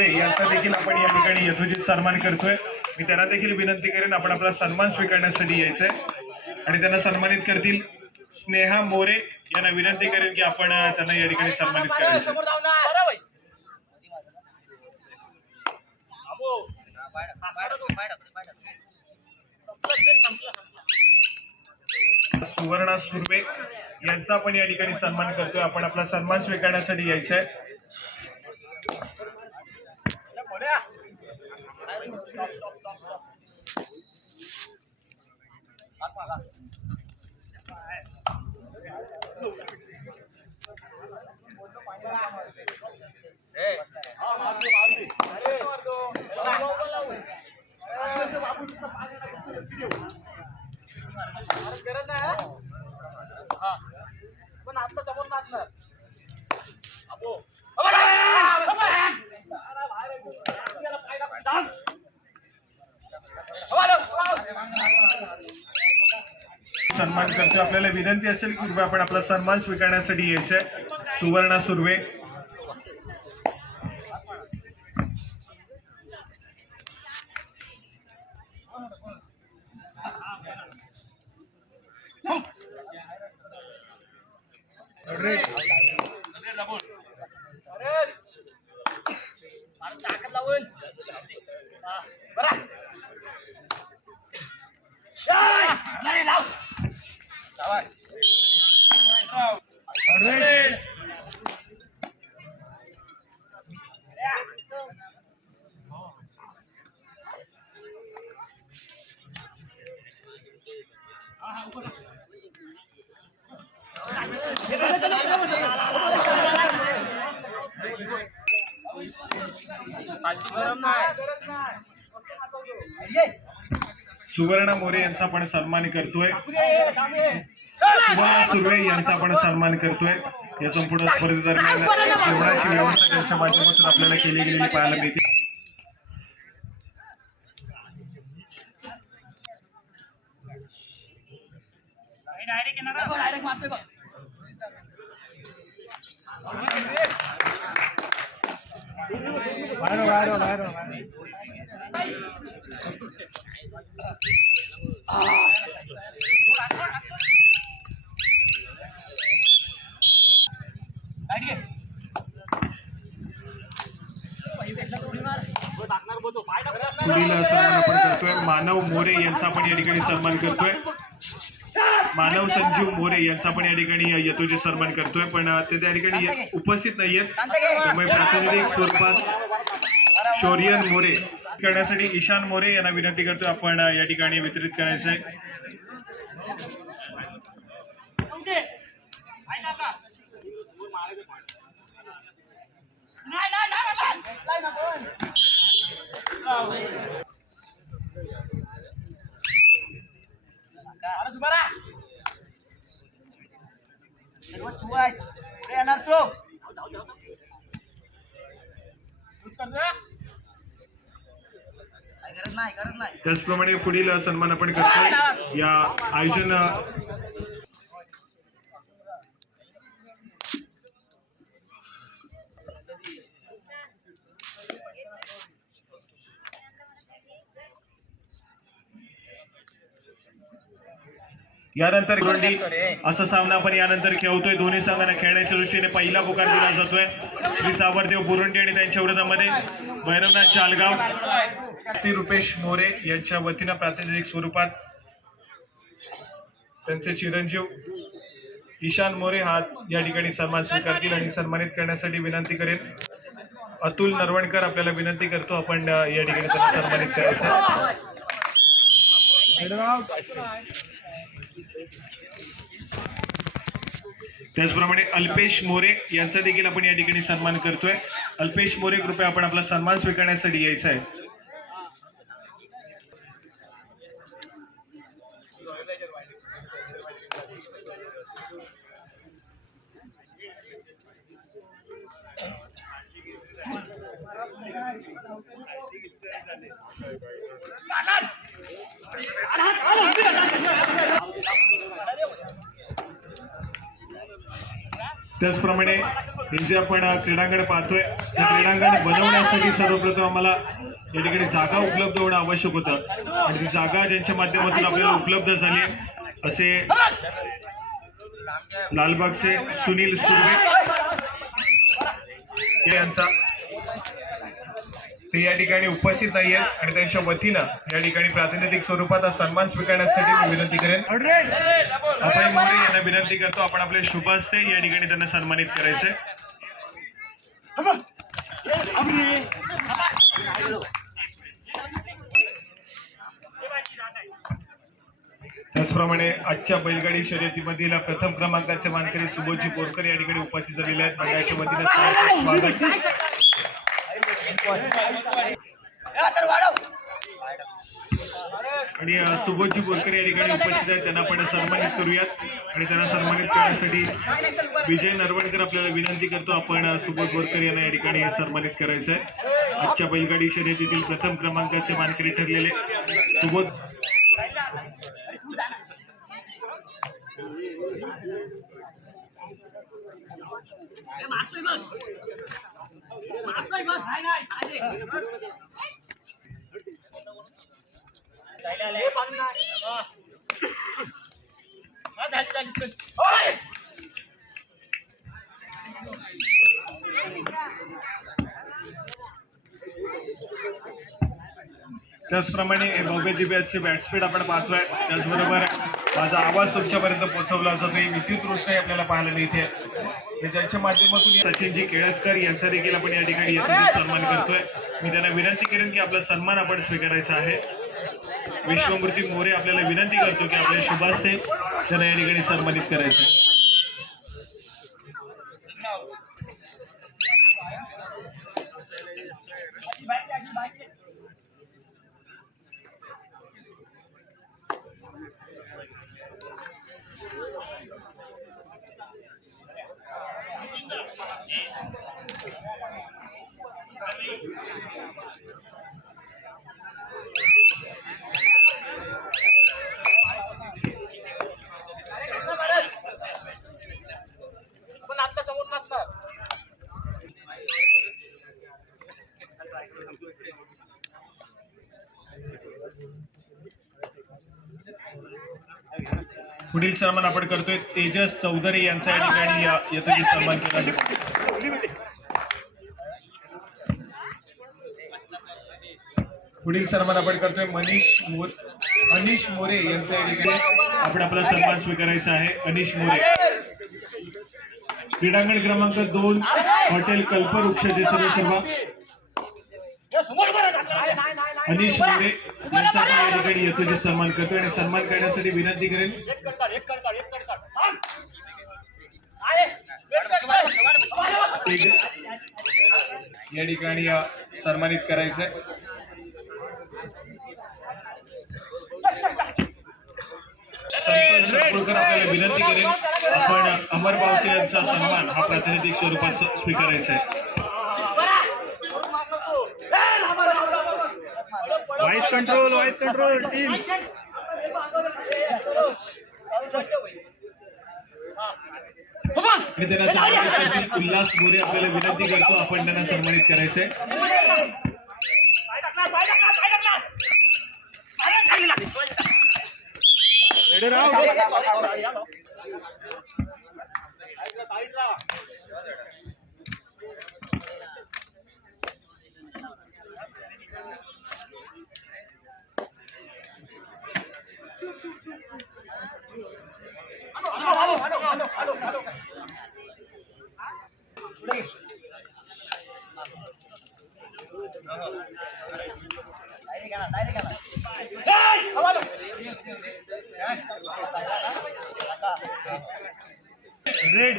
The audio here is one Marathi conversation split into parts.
यांचा देखील आपण या ठिकाणी यथोचित सन्मान करतोय। मी त्यांना देखील विनंती करेन आपण आपला सन्मान स्वीकारण्यासाठी यायचंय आणि त्यांना सन्मानित करतील स्नेहा मोरे यांना विनंती करेन की आपण त्यांना या ठिकाणी सन्मानित करायचं। सुवर्णा सुर्वे यांचा पण या ठिकाणी सन्मान करतोय आपण आपला सन्मान स्वीकारण्यासाठी यायचंय। पण आता समोर नाचणार सन्मान करतोय। आपल्याला विनंती असेल की कृपया आपण आपला सन्मान स्वीकारण्यासाठी यायचंय। सुवर्णा सुर्वे सुवर्णा मोरे यांचा आपण सन्मान करतोय। सुवर्णा सुर्वे यांचा आपण सन्मान करतोय। या संपूर्ण स्पर्धेदरम्यान जेवणाची व्यवस्था त्यांच्या माध्यमातून आपल्याला केली गेलेली पाहायला मिळते। पुढील सन्मान आपण करतोय मानव मोरे यांचा आपण या ठिकाणी सन्मान करतोय। मानव संजीव मोरे यांचा पण या ठिकाणी यथोचित सन्मान करतोय पण ते त्या ठिकाणी उपस्थित नाहीयेत त्यामुळे प्रातिनिधिक स्वरूपात शौर्यन मोरे करण्यासाठी ईशान मोरे यांना विनंती करतोय आपण या ठिकाणी वितरित करायचंय। त्याचप्रमाणे पुढील सन्मान आपण करतोय या आयोजन यानंतर गोंडी असा सामना आपण यानंतर खेळतोय। दोन्ही संघांना खेळण्याच्या दृष्टीने पहिला पुकार दिला जातोय श्री सावरदेव बुरुंडी आणि त्यांच्या विरोधामध्ये भैरवनाथ चालगाव रुपेश मोरे यांच्या वतीनं प्रातिनिधिक स्वरूपात त्यांचे चिरंजीव ईशान मोरे हा या ठिकाणी सन्मान स्वीकारतील आणि सन्मानित करण्यासाठी विनंती करेन अतुल नरवणकर आपल्याला विनंती करतो आपण या ठिकाणी त्यांना सन्मानित करायचं। त्याचप्रमाणे अल्पेश मोरे यांचा देखील आपण या ठिकाणी सन्मान करतोय। अल्पेश मोरे कृपया आपण आपला सन्मान स्वीकारण्यासाठी यायचं आहे। त्याचप्रमाणे हे जे आपण क्रीडांगण पाहतोय ते क्रीडांगण बनवण्यासाठी सर्वप्रथम आम्हाला या ठिकाणी जागा उपलब्ध होणं आवश्यक होतं आणि ती जागा ज्यांच्या माध्यमातून आपल्याला उपलब्ध झाली असे लालबागचे सुनील सुर्वे यांचा ते या ठिकाणी उपस्थित नाही आहेत आणि त्यांच्या वतीनं या ठिकाणी प्रातिनिधिक स्वरूपात सन्मान स्वीकारण्यासाठी मी विनंती करेन. अभय मोरे यांना विनंती करतो आपण आपले शुभ हस्ते या ठिकाणी त्यांना सन्मानित करायचंय. त्याचप्रमाणे आजच्या बैलगाडी शर्यतीमधील प्रथम क्रमांकाचे मानकरी सुबोधजी बोरकर या ठिकाणी उपस्थित झालेले आहेत. मंडळाच्या वतीने स्वागत. आणि सुबोधजी बोरकर या ठिकाणी उपस्थित आहेत त्यांना आपण सन्मानित करूयात आणि त्यांना सन्मानित करण्यासाठी विजय नरवणकर आपल्याला विनंती करतो आपण सुबोध बोरकर यांना या ठिकाणी सन्मानित करायचं आहे. आजच्या बैलगाडी शर्यतीतील प्रथम क्रमांकाचे मानकरी ठरलेले सुबोध त्याचप्रमाणे भव्य दिव्य असे बॅटस्पीड आपण पाहतोय. त्याचबरोबर माझा आवाज तुमच्यापर्यंत पोहोचवला असं विद्युत रोषणाई आपल्याला पाहायला मिळते. ज्यांच्या माध्यमातून सचिनजी केळसकर यांचा देखील आपण या ठिकाणी सन्मान करतोय. मी त्यांना विनंती करेन की आपला सन्मान आपण स्वीकारायचा आहे. विश्वमूर्ती मोरे आपल्याला विनंती करतो की आपल्या शुभास्ते त्यांना या ठिकाणी सन्मानित करायचं. पुढील सन्मान आपण करतोय तेजस चौधरी यांचा या ठिकाणी यथोचित सन्मान केला. पुढील सन्मान आपण करतोय अनिश मोरे यांचा या ठिकाणी आपण आपला सन्मान स्वीकारायचा आहे. अनिश मोरे क्रीडांगण क्रमांक 2 हॉटेल कल्पवृक्ष जे सर्व अनिश मोरे यांचा आपण या ठिकाणी यथोचित सन्मान करतोय आणि सन्मान करण्यासाठी विनंती करेन या ठिकाणी सन्मानित करायचंय. आपल्याला विनंती करेन आपण अमर बावते यांचा सन्मान हा प्रातिनिधिक स्वरूपात स्वीकारायचा आहे. व्हाइस कंट्रोल टीम आणि त्यांना उल्हास मोरे आपल्याला विनंती करतो आपण त्यांना सन्मानित करायचंय. रेड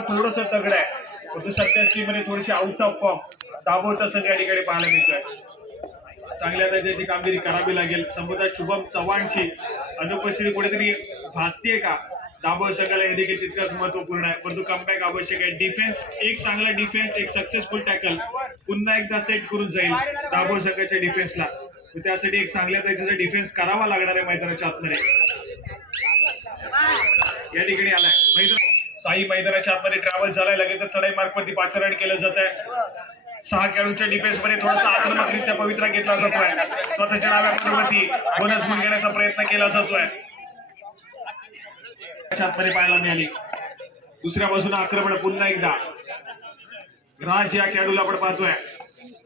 प्रमाण थोडंसं तगडं आहे, परंतु सध्या टीममध्ये थोडीशी आउट ऑफ फॉर्म दाभोळचा संघ या ठिकाणी पाहायला मिळतोय. चांगल्या दर्जाची कामगिरी करावी लागेल. संबोधात शुभम चव्हाणची अनुपस्थिती कुठेतरी भासतेय का? दाभोळ संघाला हे देखील तितकंच महत्वपूर्ण आहे, परंतु कमबॅक आवश्यक आहे. डिफेन्स, एक चांगला डिफेन्स, एक सक्सेसफुल टॅकल पुन्हा एकदा सेट करून जाईल दाभोळ संघाच्या डिफेन्सला. त्यासाठी एक चांगल्या दर्जाचा डिफेन्स करावा लागणार आहे मैदानाच्या आतमध्ये. या ठिकाणी आलाय साई मैदानाच्या आतमध्ये ट्रॅव्हल झालाय. लगेच चढाई मार्गवरती पाचारण केलं जात आहे. 6 खेळाडूंच्या डिफेन्स मध्ये थोडासा आक्रमकरित्या पवित्रा घेतला जातोय. स्वतःच्या डाव्या बाजूवरती बोनस गुण घेण्याचा प्रयत्न केला जातोय. मध्ये पाहायला मिळाली. दुसऱ्या बाजूला आक्रमण पुन्हा एकदा राज या खेळाडूला आपण पाहतोय.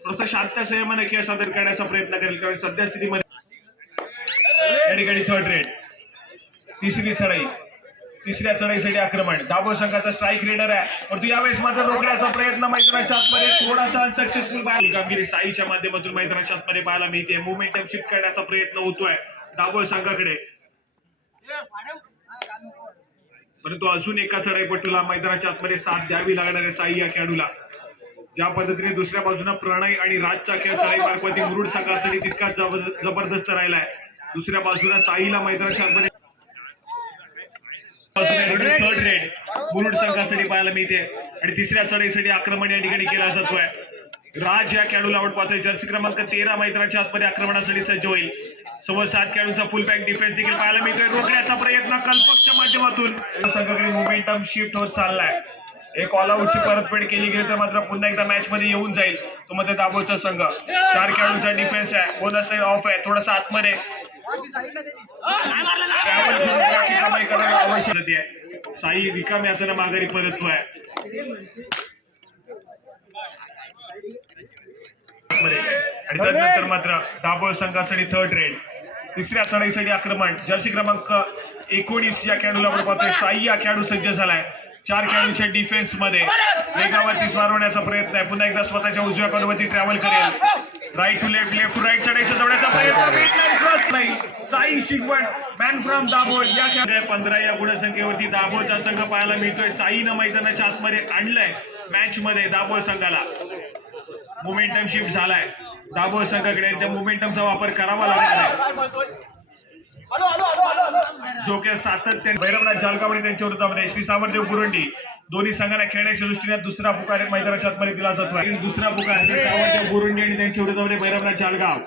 थोडंसं शांत संयमाने खेळ सादर करण्याचा प्रयत्न करेल, कारण सध्या स्थितीमध्ये या ठिकाणी थर्ड रेड. तिसरी चढाई, तिसऱ्या चढाईसाठी आक्रमण. दाभोळ संघाचा स्ट्राईक रेडर आहे, परंतु यावेळेस मात्र रोखण्याचा प्रयत्न मैदानाच्या आतमध्ये थोडासा अनसक्सेसफुल कामगिरी साईच्या माध्यमातून मैदानाच्या आतमध्ये पाहायला मिळते. मोमेंटम शिफ्ट करण्याचा प्रयत्न होतोय दाभोळ संघाकडे, परंतु अजून एका चढाईपटूला मैदानाच्या आतमध्ये साथ द्यावी लागणार आहे साई या खेळाडूला. ज्या पद्धतीने दुसऱ्या बाजूला प्रणय आणि राजचा खेळ चढाई मार्गवरती मुरुड संघासाठी तितकाच जबरदस्त राहिलाय. दुसऱ्या बाजूला साईला मैदानाच्या आतमध्ये थर्ड रेड मुरुड संघासाठी पाहायला मिळते. आणि तिसऱ्या चढाईसाठी आक्रमण या ठिकाणी केला जातोय. राज या खेळाडूला आपण पाहतोय. जर्सी क्रमांक 13 मैदानाच्या आतमध्ये आक्रमणासाठी सज्ज होईल. 7 खेळाडूंचा फुल बॅक डिफेन्स देखील पाहायला मिळतोय. रोखण्याचा प्रयत्न कल्पकच्या माध्यमातून संघाकडे मोमेंटम शिफ्ट होत चाललाय. एक ऑल आउटची परतफेड केली गेली तर मात्र पुन्हा एकदा मॅच मध्ये येऊन जाईल तो मध्ये दाभोळचा संघ. 4 खेळाडूंचा डिफेन्स आहे, बोनस ऑफ आहे, थोडासा आतमध्ये कमाई करायला आवश्यक आहे. साई रिकामी आता माघारी परततोय. आणि त्यानंतर मात्र दाभोळ संघासाठी थर्ड रेड. तिसऱ्या चढाईसाठी आक्रमण. जर्सी क्रमांक 19 या खेळाडूला आपण पाहतोय. साई या खेळाडू सज्ज झालाय. 4 खेळाडूंच्या डिफेन्स मध्ये वेगावरती स्वारवण्याचा प्रयत्न आहे. पुन्हा एकदा स्वतःच्या उजव्या कॉर्नरवरती ट्रॅव्हल करेल. Right to left, left to right चढाईचा जोडण्याचा प्रयत्न नाही. साई शिकवण मॅन फ्रॉम दाभोळ या खेळाडू 15 या गुणसंख्येवरती दाभोळचा संघ पाहायला मिळतोय. साईनं मैदानाच्या आतमध्ये आणलंय मॅच मध्ये दाभोळ संघाला. मोमेंटम शिफ्ट झालाय दाभोळ संघाकडे. त्या मोमेंटमचा वापर करावा लागणार आहे. जो की सातत्याने भैरवनाथ जालगाव आणि त्यांच्या विरोधामध्ये श्री सामरदेव गुरंडी दोन्ही संघांना खेळण्याच्या दृष्टीने दुसरा पुकार मैदानाच्या आतमध्ये दिला जातो. दुसरा पुकार श्री सामरदेव गुरंडी आणि त्यांच्या विरोधामध्ये भैरवनाथ जालगाव.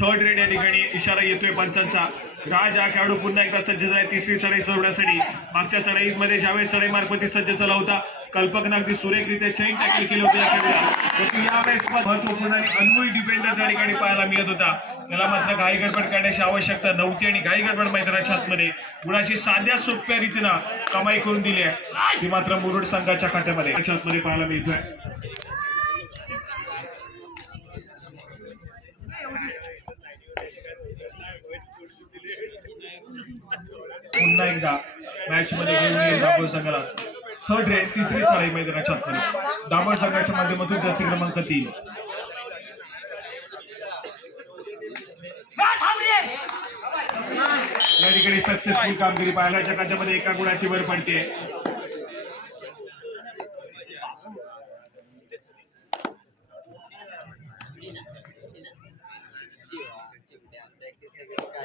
थर्ड रेड या ठिकाणी इशारा येतोय पंचांचा. राज हा खेळाडू पुन्हा एकदा सज्ज झाला. तिसरी चढाई सोडण्यासाठी. मागच्या चढाईमध्ये ज्यावेळेस चढाई मार्फत सज्ज झाला होता, कल्पकनं अगदी सुरेखरित्या चेन टॅकल केले होते या खेळाडूला. यावेळेस महत्वपूर्ण आणि अनमोल डिफेंडर त्या ठिकाणी पाहायला मिळत होता. त्याला मात्र घाई गडबड करण्याची आवश्यकता नव्हती आणि घाई गडबड मैदानाच्या आतमध्ये गुणाची साध्या सोप्या रीतीनं कमाई करून दिली आहे. ती मात्र मुरुड संघाच्या खात्यामध्ये आतमध्ये पाहायला मिळतोय. पुन्हा एकदा मॅच मध्ये घेऊन येईल दाभोळ संघाला. थर्ड रेड, तिसरी चढाई मैदानाच्या आतमध्ये दाभोळ संघाच्या माध्यमातून जर्सी क्रमांक 3. या ठिकाणी सक्सेसफुल कामगिरी पाहायला जगाच्यामध्ये एका गुणाची भर पडते.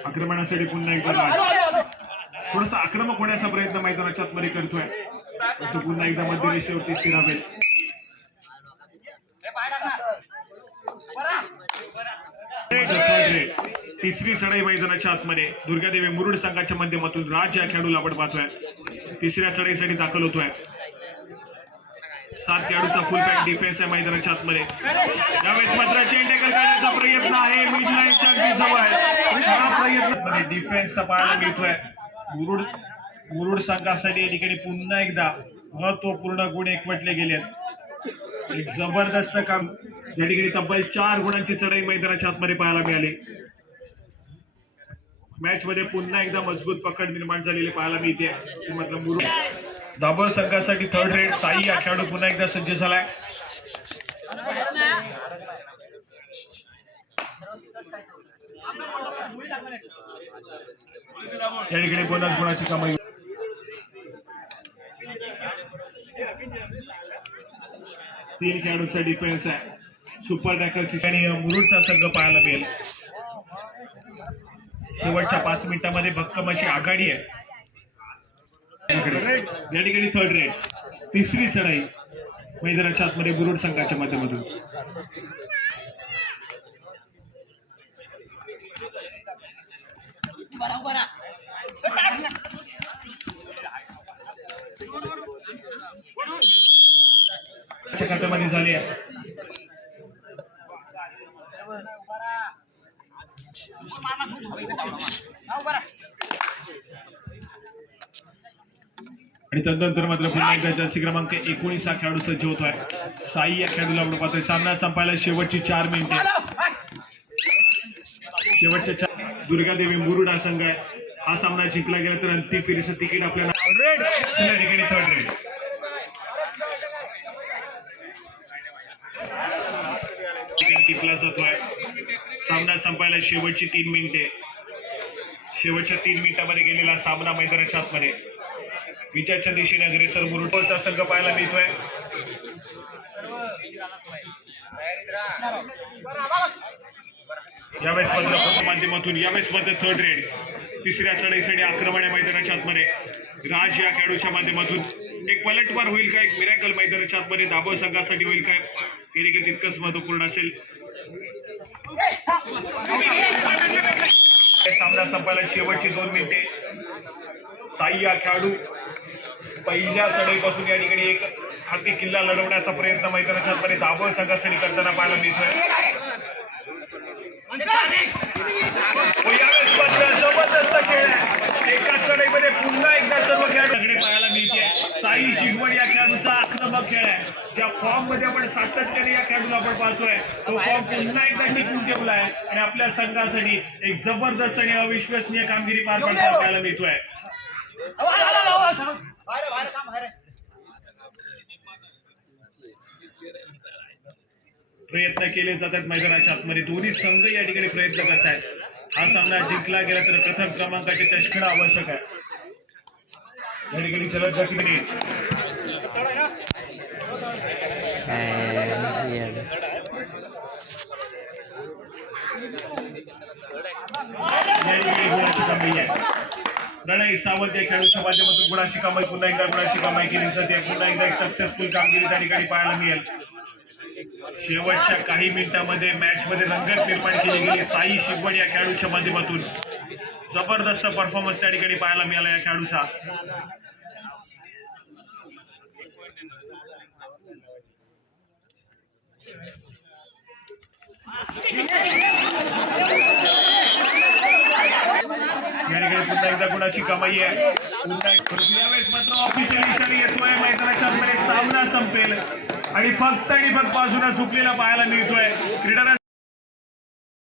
आक्रमणासाठी पुन्हा एकदा थोडासा आक्रमक होण्याचा प्रयत्न मैदानाच्या आतमध्ये करतोय. तो पुन्हा एकदा मध्य रेषेवरती स्थिरावेल. तिसरी चढाई मैदानाच्या आतमध्ये दुर्गादेवी मुरुड संघाच्या माध्यमातून राज या खेळाडूला आपण पाहतोय. तिसऱ्या चढाईसाठी दाखल होतोय. 7 खेळाडूचा फुल बॅक डिफेन्स आहे मैदानाच्या आतमध्ये. यावेळेस मात्र चेन टॅकल करण्याचा प्रयत्न आहे. मिड लाईनच्या अगदी जवळ डिफेन्सचा पाहायला मिळतोय. मुरुड संघासाठी या ठिकाणी पुन्हा एकदा महत्वपूर्ण गुण एकवटले गेले. जबरदस्त काम या ठिकाणी. तब्बल 4 गुणांची चढाई मैदानाच्या आतमध्ये पाहायला मिळाली. मॅच मध्ये पुन्हा एकदा मजबूत पकड निर्माण झालेली पाहायला मिळते. मात्र मुरुड दाभोळ संघासाठी थर्ड रेड. साई या खेळाडू पुन्हा एकदा सज्ज झालाय. या ठिकाणी बोनस गुणाची कमाई. तीन खेळाडूंचा डिफेन्स आहे. सुपर टॅकल ठिकाणी मुरुडचा संघ पाहायला मिळेल. शेवटच्या 5 मिनिटांमध्ये भक्कम अशी आघाडी आहे. या ठिकाणी थर्ड रेड, तिसरी चढाई मैदानाच्या आतमध्ये मुरुड संघाच्या माध्यमातून. खात्यामध्ये झाली आहे. आणि तदनंतर मात्र पुन्हा एकदा जर्सी क्रमांक 19 हा खेळाडू सज्ज होतोय. साई या खेळाडूला आपण पाहतोय. सामना संपायला शेवटची 4 मिनिटे. शेवटच्या 4. दुर्गादेवी मुरुड हा संघ आहे. हा सामना जिंकला गेला तर अंतिम फेरीचं तिकीट आपल्याला या ठिकाणी थर्ड रेड. टिकला जातोय. सामना संपायला शेवटची 3 मिनिटे. शेवटच्या 3 मिनिटांमध्ये गेलेला सामना मैदानाच्या आतमध्ये विजयाच्या दिशेने अग्रेसर मुरुडचा संघ पाहायला मिळतोय. यावेळेस मात्र माध्यमातून यावेळेस मात्र थर्ड रेड. तिसऱ्या चढाईसाठी आक्रमण आहे मैदानाच्या आतमध्ये. राज या खेळाडूच्या माध्यमातून एक पलटवार होईल का, एक मिराकल मैदानाच्या आतमध्ये दाभोळ संघासाठी होईल काय, हे देखील तितकंच महत्वपूर्ण असेल. सामना संपायला शेवटची 2 मिनिटे. साई हा खेळाडू पहिल्या चढाईपासून या ठिकाणी एक हाती किल्ला लढवण्याचा प्रयत्न मैदानाच्या आतमध्ये दाभोळ संघासाठी करताना पाहायला मिळतोय. जबरदस्त खेळ आहे. एकाच चढाईमध्ये पुन्हा एकदा सर्व खेळाडू पाहायला मिळते. साई शिगवण या खेळाडूचा आक्रमक खेळ आहे. ज्या फॉर्म मध्ये आपण सातत्याने या खेळाडूला आपण पाहतोय तो फॉर्म पुन्हा एकदा टिकून ठेवला आहे आणि आपल्या संघासाठी एक जबरदस्त आणि अविश्वसनीय कामगिरी पार पाडताना पाहायला मिळतोय. प्रयत्न केले जातात मैदानाच्या आतमध्ये. दोन्ही संघ या ठिकाणी प्रयत्न करत आहेत. हा सामना जिंकला गेला तर प्रथम क्रमांकाचे चषकणं आवश्यक आहे. या ठिकाणी जलद गतीने लढाई सावंत या खेळाडूच्या माध्यमातून गुणाची कमाई, पुन्हा एकदा गुणाची कमाई केली जाते. पुन्हा एकदा सक्सेसफुल कामगिरी त्या ठिकाणी पाहायला मिळेल. शेवटच्या काही मिनिटांमध्ये मॅच मध्ये रंगत निर्माण केली गेली. साई शिगवण या खेळाडूच्या माध्यमातून जबरदस्त परफॉर्मन्स त्या ठिकाणी पाहायला मिळाला या खेळाडूचा. या ठिकाणी पुन्हा एकदा गुणाची कमाई आहे. पुन्हा यावेळेस मात्र ऑफिशियल इशारा येतोय. मैदानाच्या आतमध्ये सामना संपेल आणि फक्त बाजूला झुकलेला पाहायला मिळतोय. क्रीडा